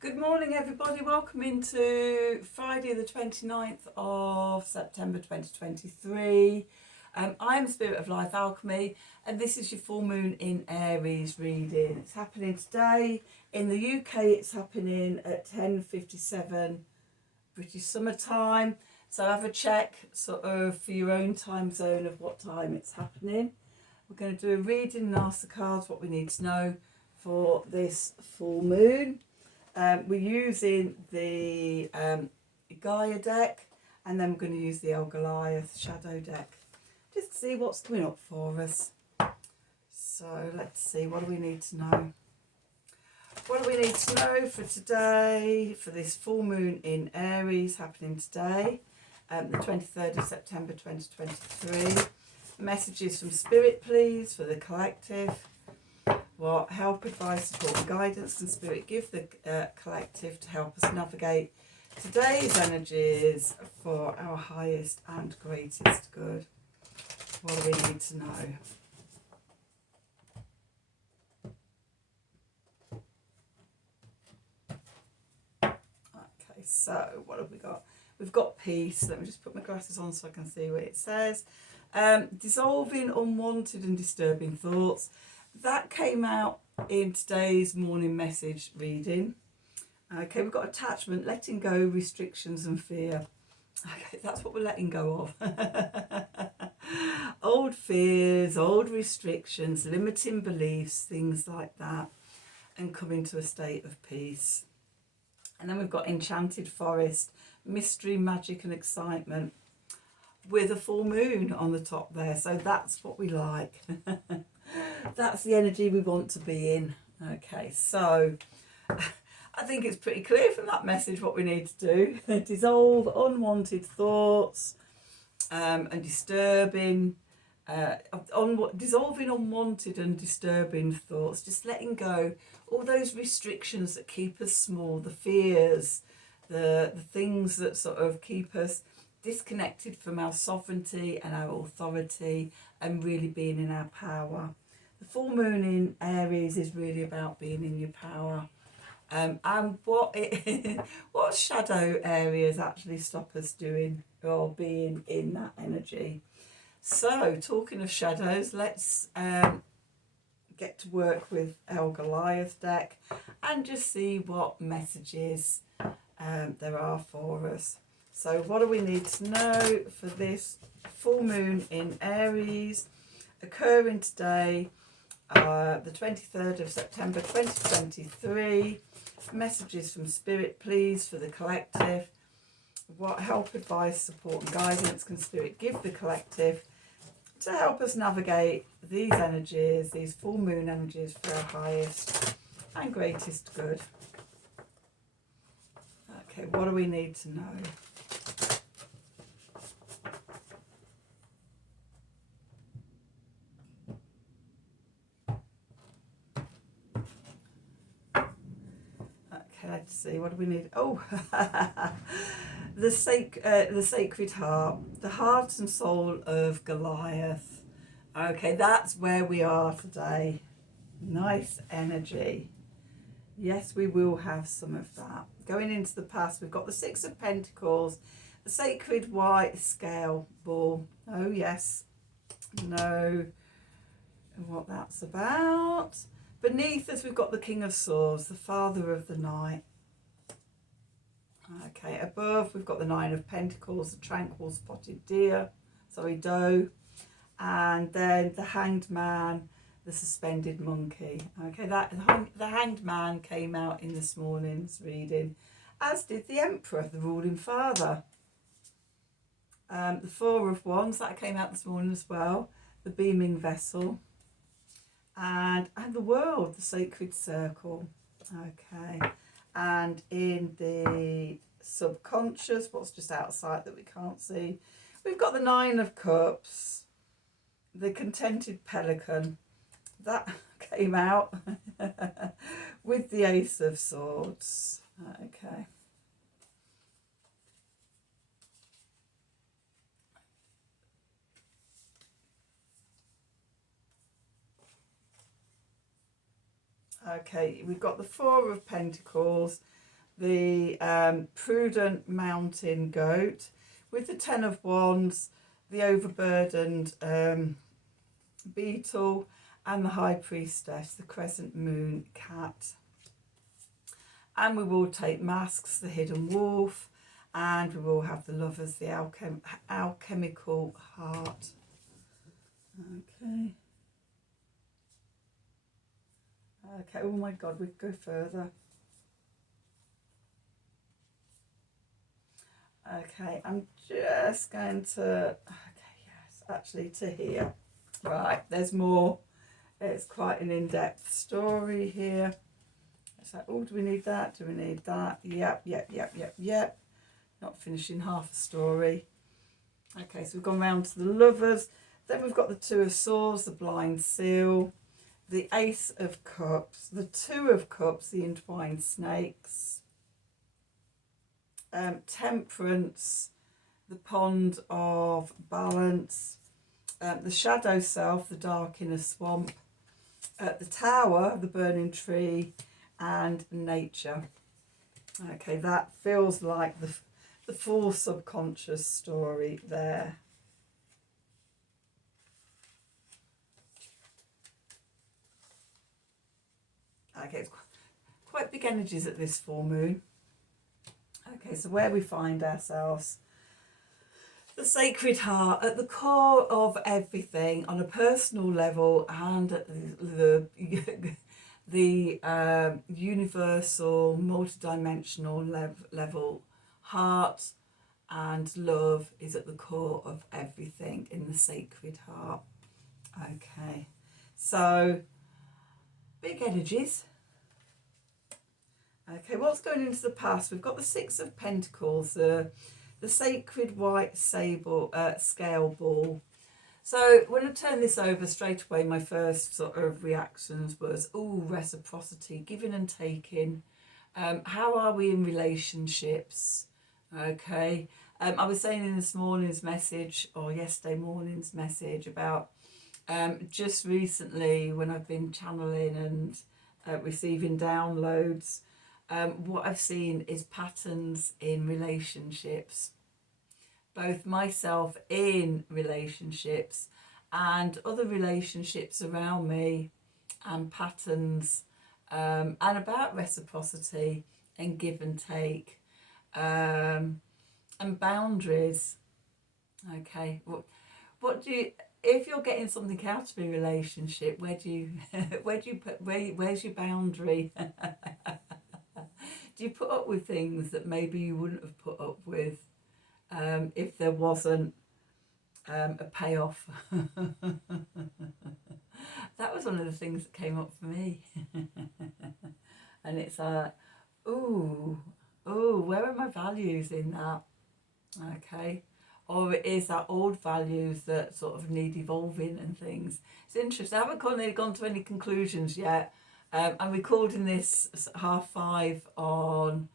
Good morning everybody, welcome into Friday the 29th of September 2023. I'm Spirit of Life Alchemy and this is your full moon in Aries reading. It's happening today. In the UK it's happening at 10:57 British summer time. So have a check sort of for your own time zone of what time it's happening. We're going to do a reading and ask the cards what we need to know for this full moon. We're using the Gaia deck, and then we're going to use the El Goliath shadow deck just to see what's coming up for us. So let's see, what do we need to know? What do we need to know for today, for this full moon in Aries happening today, the 23rd of September 2023? Messages from Spirit, please, for the collective. What help, advice, support and guidance can Spirit give the collective to help us navigate today's energies for our highest and greatest good? What do we need to know? Okay, so what have we got? We've got peace. Let me just put my glasses on so I can see what it says. Dissolving unwanted and disturbing thoughts. That came out in today's morning message reading. Okay, we've got attachment, letting go, restrictions and fear. Okay, that's what we're letting go of. Old fears, old restrictions, limiting beliefs, things like that, and coming to a state of peace. And then we've got enchanted forest, mystery, magic and excitement, with a full moon on the top there. So that's what we like. That's the energy we want to be in. Okay, so I think it's pretty clear from that message what we need to do. Dissolve unwanted thoughts and disturbing, dissolving unwanted and disturbing thoughts, just letting go all those restrictions that keep us small, the fears, the things that sort of keep us disconnected from our sovereignty and our authority and really being in our power. The full moon in Aries is really about being in your power. And what shadow areas actually stop us doing or being in that energy? So talking of shadows, let's get to work with El Goliath deck and just see what messages there are for us. So what do we need to know for this full moon in Aries occurring today, the 23rd of September 2023? Messages from Spirit, please, for the collective. What help, advice, support and guidance can Spirit give the collective to help us navigate these energies, these full moon energies, for our highest and greatest good? Okay, what do we need to know? Okay, let's see, what do we need? Oh, the sacred heart, the heart and soul of Goliath. Okay, that's where we are today. Nice energy. Yes, we will have some of that. Going into the past, we've got the Six of Pentacles, the sacred white scale ball. Oh yes, know what that's about. Beneath us, we've got the King of Swords, the father of the night. Okay, above, we've got the Nine of Pentacles, the tranquil spotted deer, doe. And then the Hanged Man, the suspended monkey. Okay, the Hanged Man came out in this morning's reading, as did the Emperor, the ruling father. The Four of Wands, that came out this morning as well. The beaming vessel. And the world, the sacred circle. Okay, and in the subconscious, what's just outside that we can't see, we've got the Nine of Cups, the contented pelican. That came out with the Ace of Swords. Okay. Okay, we've got the Four of Pentacles, the prudent mountain goat, with the Ten of Wands, the overburdened beetle, and the High Priestess, the crescent moon cat. And we will take masks, the hidden wolf, and we will have the lovers, the alchemical heart. Okay. Okay, oh my God, we go further. Okay, I'm just going to, okay, yes, actually to here. Right, there's more. It's quite an in-depth story here. It's like, oh, do we need that? Do we need that? Yep. Not finishing half the story. Okay, so we've gone round to the lovers. Then we've got the Two of Swords, the blind seal, the Ace of Cups, the Two of Cups, the entwined snakes, Temperance, the Pond of Balance, the Shadow Self, the Dark Inner Swamp, the Tower, the Burning Tree, and Nature. Okay, that feels like the full subconscious story there. Okay, it's quite big energies at this full moon. Okay, so where we find ourselves, the Sacred Heart at the core of everything on a personal level, and at the universal, multidimensional level. Heart and love is at the core of everything in the Sacred Heart. Okay, so big energies. Okay, what's going into the past? We've got the Six of Pentacles, the sacred white scale ball. So when I turned this over, straight away my first sort of reactions was, oh, reciprocity, giving and taking. How are we in relationships? Okay. I was saying in this morning's message, or yesterday morning's message, about just recently when I've been channeling and receiving downloads, what I've seen is patterns in relationships, both myself in relationships and other relationships around me, and patterns and about reciprocity and give and take, and boundaries. Okay, what do you, if you're getting something out of a relationship, where's your boundary? Do you put up with things that maybe you wouldn't have put up with if there wasn't a payoff? That was one of the things that came up for me. And it's like, ooh, where are my values in that? Okay. Or it is that old values that sort of need evolving and things. It's interesting. I haven't gone to any conclusions yet. I'm recording this 5:30 on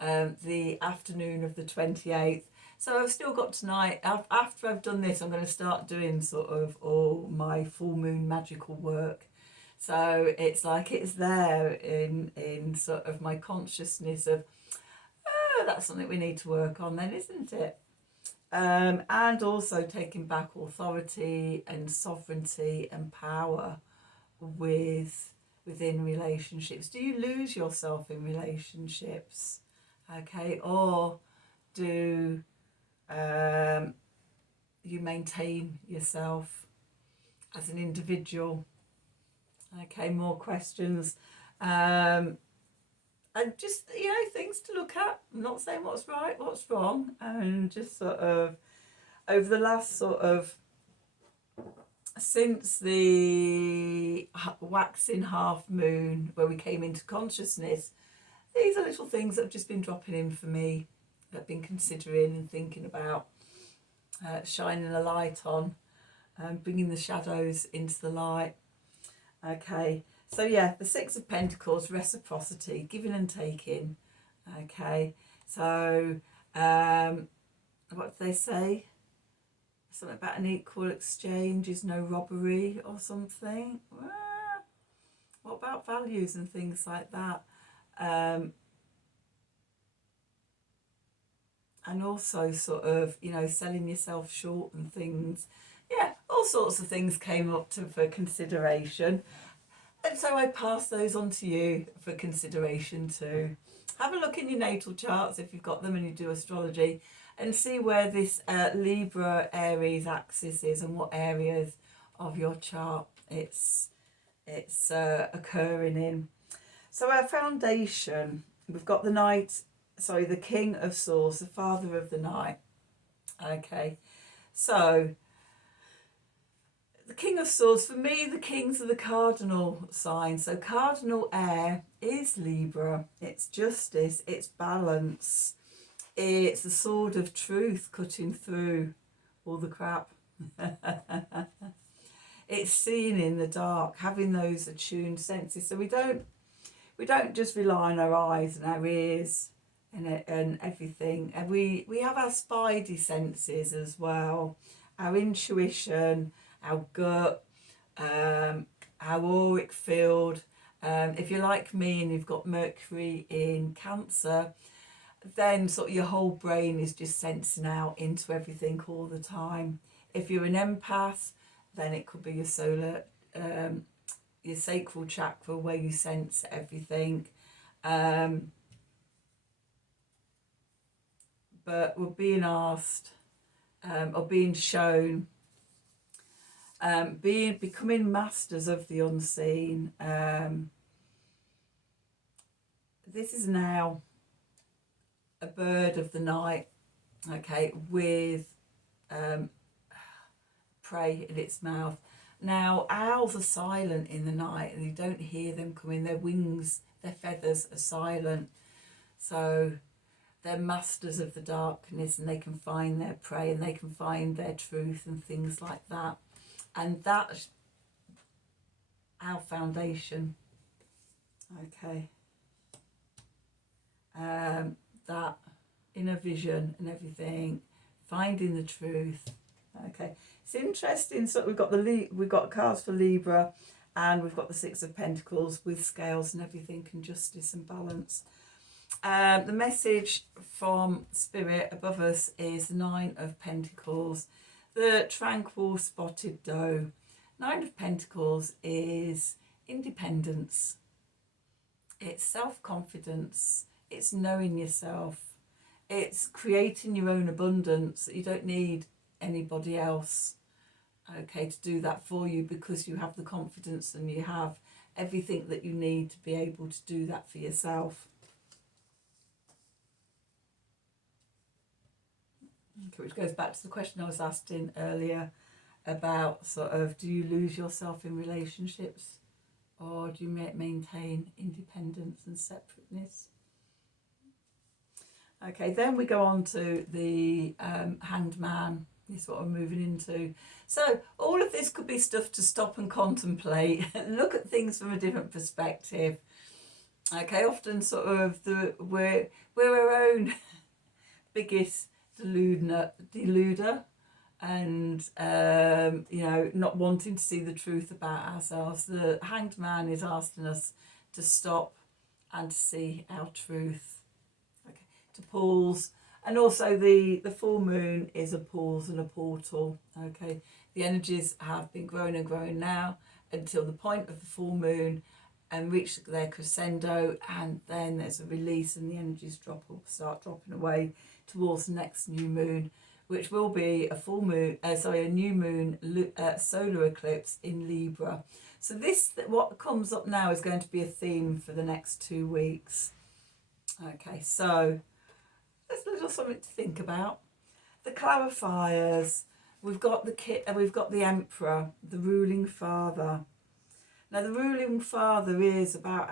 the afternoon of the 28th. So I've still got tonight. After I've done this, I'm going to start doing sort of all my full moon magical work. So it's like it's there in sort of my consciousness of, oh, that's something we need to work on then, isn't it? And also taking back authority and sovereignty and power within relationships. Do you lose yourself in relationships? Okay, or do you maintain yourself as an individual? Okay, more questions. And just, things to look at. I'm not saying what's right, what's wrong, and just sort of over the last sort of, since the waxing half moon where we came into consciousness, these are little things that have just been dropping in for me, that I've been considering and thinking about, shining a light on, bringing the shadows into the light. Okay, so yeah, the Six of Pentacles, reciprocity, giving and taking. Okay, so what do they say? Something about an equal exchange is no robbery or something. What about values and things like that? and also sort of, you know, selling yourself short and things. Yeah, all sorts of things came up for consideration. And so I pass those on to you for consideration too. Have a look in your natal charts if you've got them and you do astrology, and see where this Libra Aries axis is and what areas of your chart it's occurring in. So our foundation, we've got the King of Swords, the Father of the Night. Okay, so the King of Swords, for me, the kings are the cardinal sign. So cardinal air is Libra. It's justice, it's balance, it's the sword of truth cutting through all the crap. It's seeing in the dark, having those attuned senses. So we don't just rely on our eyes and our ears and everything. And we have our spidey senses as well, our intuition, our gut, our auric field. If you're like me and you've got Mercury in Cancer, then sort of your whole brain is just sensing out into everything all the time. If you're an empath, then it could be your sacral chakra where you sense everything. But we're being asked or being shown, becoming masters of the unseen. This is now a bird of the night, okay, with prey in its mouth. Now, owls are silent in the night and you don't hear them coming. Their wings, their feathers are silent. So they're masters of the darkness and they can find their prey and they can find their truth and things like that. And that's our foundation. Okay. That inner vision and everything, finding the truth. Okay. It's interesting. So we've got cards for Libra, and we've got the Six of Pentacles with scales and everything, and justice and balance. The message from Spirit above us is the Nine of Pentacles, the tranquil spotted doe. Nine of Pentacles is independence. It's self-confidence. It's knowing yourself. It's creating your own abundance. You don't need anybody else, okay, to do that for you, because you have the confidence and you have everything that you need to be able to do that for yourself. Okay, which goes back to the question I was asking earlier about sort of, do you lose yourself in relationships or do you maintain independence and separateness? Okay, then we go on to the Hanged Man. This is what we're moving into. So all of this could be stuff to stop and contemplate and look at things from a different perspective. Okay, often sort of we're our own biggest deluder, and you know, not wanting to see the truth about ourselves. The Hanged Man is asking us to stop and to see our truth. Okay, to pause. And also the full moon is a pause and a portal. Okay, the energies have been growing and growing now until the point of the full moon and reach their crescendo, and then there's a release and the energies start dropping away towards the next new moon, which will be a new moon solar eclipse in Libra. So what comes up now is going to be a theme for the next 2 weeks. Okay, so there's a little something to think about. The clarifiers, we've got the Emperor, the ruling father. Now, the ruling father is about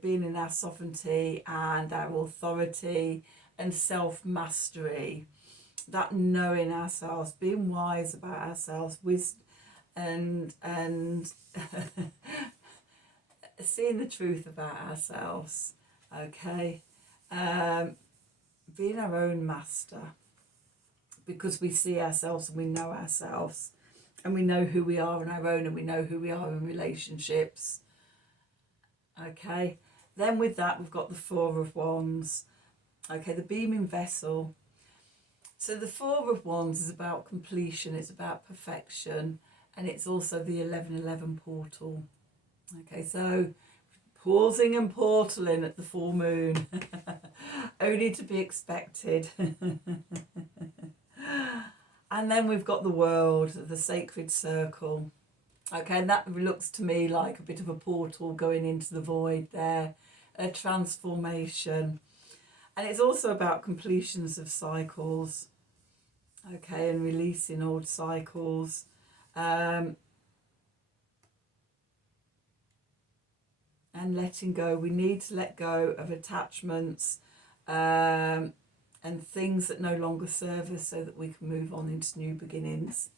being in our sovereignty and our authority and self-mastery. That knowing ourselves, being wise about ourselves, wisdom, and seeing the truth about ourselves. Okay, being our own master, because we see ourselves and we know ourselves. And we know who we are on our own, and we know who we are in relationships. Okay, then with that we've got the Four of Wands. Okay, the beaming vessel. So the Four of Wands is about completion, it's about perfection, and it's also the 1111 portal. Okay, so pausing and portaling at the full moon, only to be expected. And then we've got the world, the sacred circle. Okay, and that looks to me like a bit of a portal going into the void there, a transformation. And it's also about completions of cycles, okay, and releasing old cycles. And letting go. We need to let go of attachments and things that no longer serve us so that we can move on into new beginnings.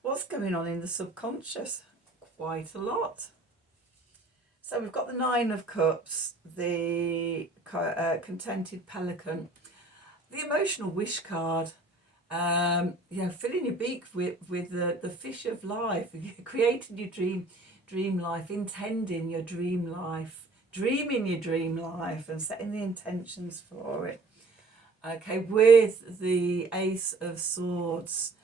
What's going on in the subconscious? Quite a lot. So we've got the Nine of Cups, the contented pelican, the emotional wish card, filling your beak with the fish of life, creating your dream life, intending your dream life, dreaming your dream life and setting the intentions for it. Okay, with the Ace of Swords,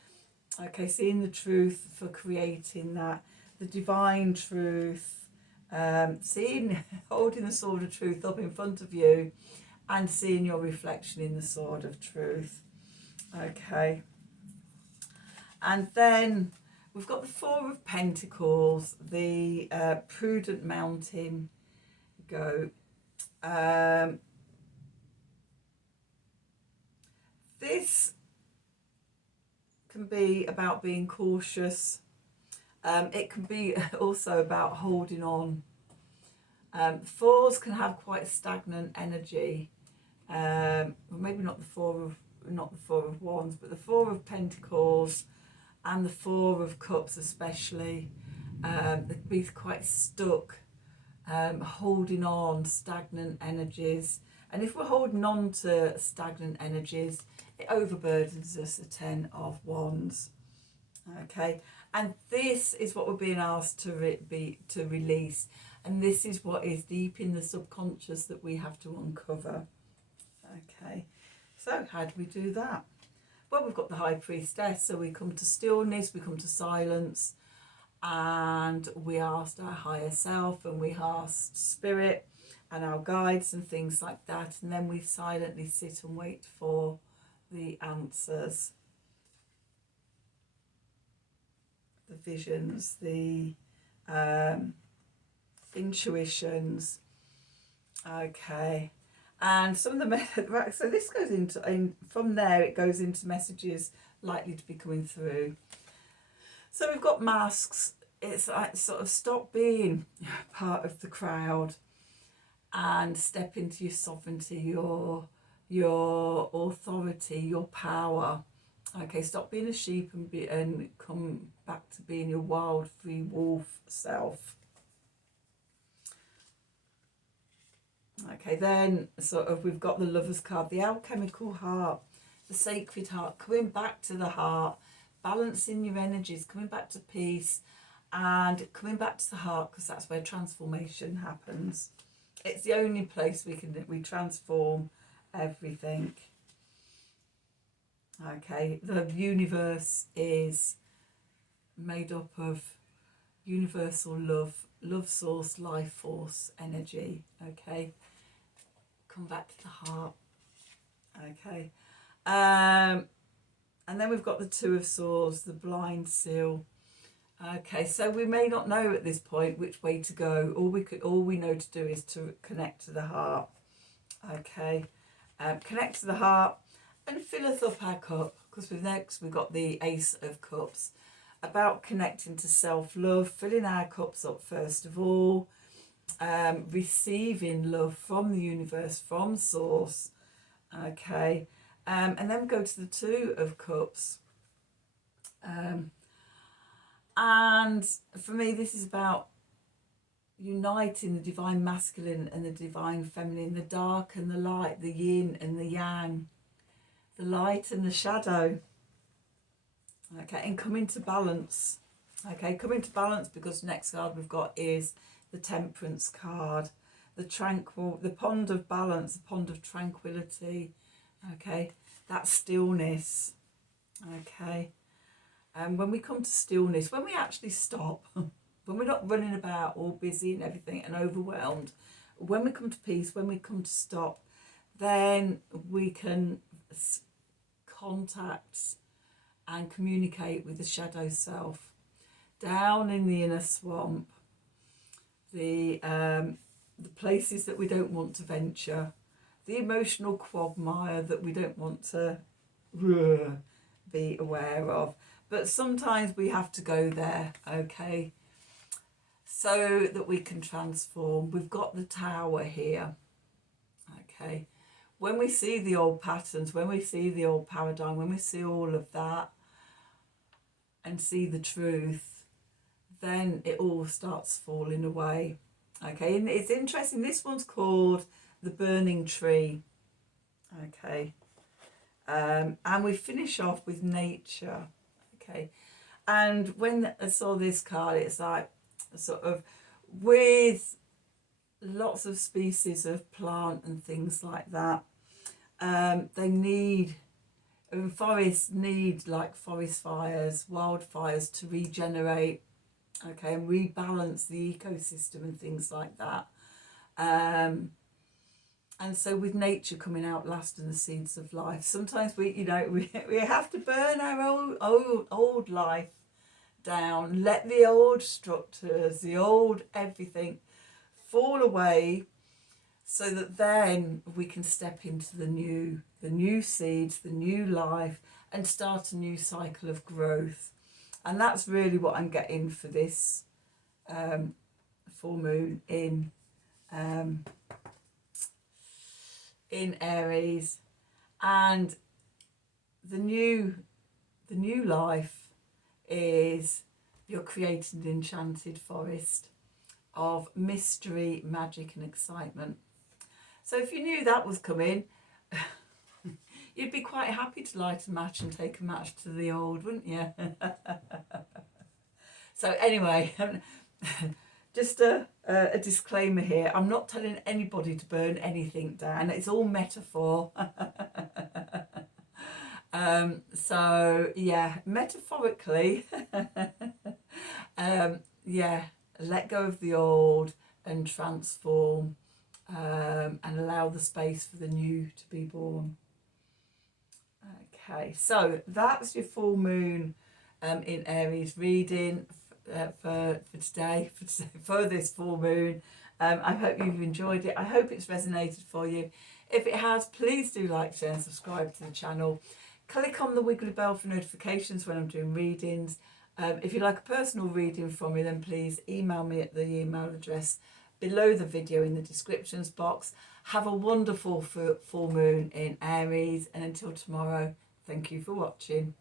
okay, seeing the truth for creating that, the divine truth, holding the sword of truth up in front of you and seeing your reflection in the sword of truth. Okay, and then we've got the Four of Pentacles, the prudent mountain goat. This can be about being cautious. It can be also about holding on. Fours can have quite stagnant energy. Well, maybe not the Four of Wands, but the Four of Pentacles and the Four of Cups especially. They can be quite stuck, holding on, stagnant energies. And if we're holding on to stagnant energies, it overburdens us, the Ten of Wands. Okay, and this is what we're being asked to release, and this is what is deep in the subconscious that we have to uncover. Okay, so how do we do that? Well, we've got the High Priestess, so we come to stillness, we come to silence, and we ask our higher self, and we ask spirit and our guides and things like that, and then we silently sit and wait for the answers, the visions, the intuitions. Okay, and some of the right, so this goes into, from there it goes into messages likely to be coming through. So we've got masks. It's like sort of stop being part of the crowd and step into your sovereignty, your authority, your power. Okay, stop being a sheep and come back to being your wild, free wolf self. Okay, then sort of we've got the Lover's card, the alchemical heart, the sacred heart, coming back to the heart, balancing your energies, coming back to peace and coming back to the heart, because that's where transformation happens. It's the only place we transform everything. Okay, the universe is made up of universal love source, life force, energy. Okay, come back to the heart. Okay, and then we've got the Two of Swords, the blind seal. Okay, so we may not know at this point which way to go. All we know to do is to connect to the heart. Okay, connect to the heart and filleth up our cup, because next we've got the Ace of Cups, about connecting to self-love, filling our cups up first of all, receiving love from the universe, from source. Okay, and then we go to the Two of Cups. And for me, this is about uniting the divine masculine and the divine feminine, the dark and the light, the yin and the yang, the light and the shadow. Okay, and come into balance. Okay, come into balance, because the next card we've got is the Temperance card, the pond of balance, the pond of tranquility. Okay, that stillness. Okay, and when we come to stillness, when we actually stop, when we're not running about all busy and everything and overwhelmed, when we come to peace, when we come to stop, then we can contact and communicate with the shadow self down in the inner swamp, the places that we don't want to venture, the emotional quagmire that we don't want to be aware of. But sometimes we have to go there, okay, so that we can transform. We've got the tower here, okay. When we see the old patterns, when we see the old paradigm, when we see all of that and see the truth, then it all starts falling away. Okay, and it's interesting, this one's called the burning tree. Okay, and we finish off with nature. Okay, and when I saw this card, it's like sort of with lots of species of plant and things like that. They need, forests need, like forest fires, wildfires, to regenerate, okay, and rebalance the ecosystem and things like that. And so with nature coming out last and the seeds of life, sometimes we have to burn our old life down, let the old structures, the old everything fall away, so that then we can step into the new seeds, the new life, and start a new cycle of growth. And that's really what I'm getting for this full moon in Aries. And the new life is you're creating an enchanted forest of mystery, magic and excitement. So if you knew that was coming, you'd be quite happy to light a match and take a match to the old, wouldn't you? So anyway, just a disclaimer here. I'm not telling anybody to burn anything down. It's all metaphor. So yeah, metaphorically, yeah, let go of the old and transform, and allow the space for the new to be born. Okay, so that's your full moon in Aries reading for today, for this full moon. I hope you've enjoyed it. I hope it's resonated for you. If it has, please do like, share and subscribe to the channel. Click on the wiggly bell for notifications when I'm doing readings. If you'd like a personal reading from me, then please email me at the email address below the video in the descriptions box. Have a wonderful full moon in Aries, and until tomorrow, thank you for watching.